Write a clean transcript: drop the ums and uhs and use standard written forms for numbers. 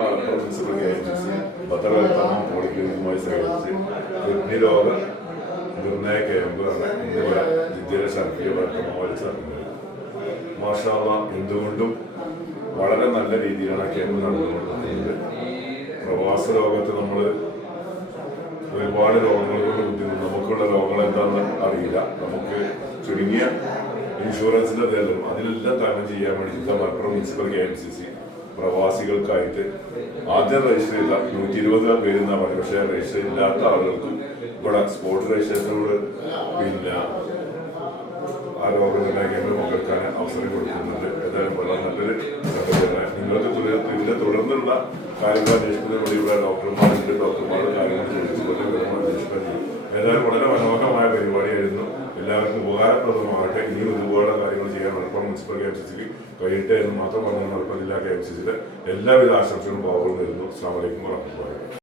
Principal KMCC പത്രവൽക്കരണം പോളിക്ലിനിക്കുമായി സഹകരിച്ച് kidney രോഗ നിർണയ ക്യാമ്പാണ് ഇന്നിവിടെ ജിദ്ദയിലെ ഷർഫിയ വർത്തമാനിച്ച് നടന്നത്. മാഷാ അല്ലാഹ്, എന്തുകൊണ്ടും വളരെ നല്ല രീതിയിലാണ് ആ ക്യാമ്പ് നടന്നുകൊണ്ടിരിക്കുന്നത്. പ്രവാസ ലോകത്ത് നമ്മൾ ഒരുപാട് രോഗങ്ങൾ കൊണ്ട് ബുദ്ധിമുട്ട്, നമുക്കുള്ള രോഗങ്ങൾ എന്താണെന്ന് അറിയില്ല. നമുക്ക് ചുരുങ്ങിയ ഇൻഷുറൻസിന്റെ ഇതെല്ലാം അതിലെല്ലാം തരണം ചെയ്യാൻ വേണ്ടി മലപ്പുറം മുനിസിപ്പൽ KMCC പ്രവാസികൾക്കായിട്ട് ആദ്യം രജിസ്റ്റർ ചെയ്ത 120 പേരെന്നാണ് പറയുന്നത്. പക്ഷേ രജിസ്റ്റർ ഇല്ലാത്ത ആളുകൾക്കും ഇവിടെ സ്പോട്ട് രജിസ്ട്രേഷനോട് പിന്നെ ആ രോഗനിർണയ കേന്ദ്രം പങ്കെടുക്കാൻ അവസരം കൊടുക്കുന്നുണ്ട്. ഏതായാലും വളരെ നല്ലൊരു സംഗതിയാണ്. നിങ്ങൾക്ക് ഇതിന്റെ തുടർന്നുള്ള കാര്യങ്ങൾ അന്വേഷിക്കുന്നതിന് വേണ്ടി ഇവിടെ ഡോക്ടർമാരുടെ കാര്യങ്ങൾ ചോദിച്ചുകൊണ്ട് അന്വേഷിക്കാൻ ചെയ്യും. ഏതായാലും വളരെ മനോഹരമായ പരിപാടിയായിരുന്നു. എല്ലാവർക്കും ഉപകാരപ്രദമാകട്ടെ. ഇനിയും ഒരുപാട് കാര്യങ്ങൾ ചെയ്യാൻ മലപ്പുറം മുനിസിപ്പൽ KMCC കഴിയട്ടെ എന്ന് മാത്രം പറഞ്ഞ മലപ്പുറം ജില്ലാ KMCCയുടെ എല്ലാവിധ ആശംസകളും ഭാവങ്ങളും നേരുന്നു. അസ്സലാമു അലൈക്കും വറഹ്മത്തുള്ളാഹി.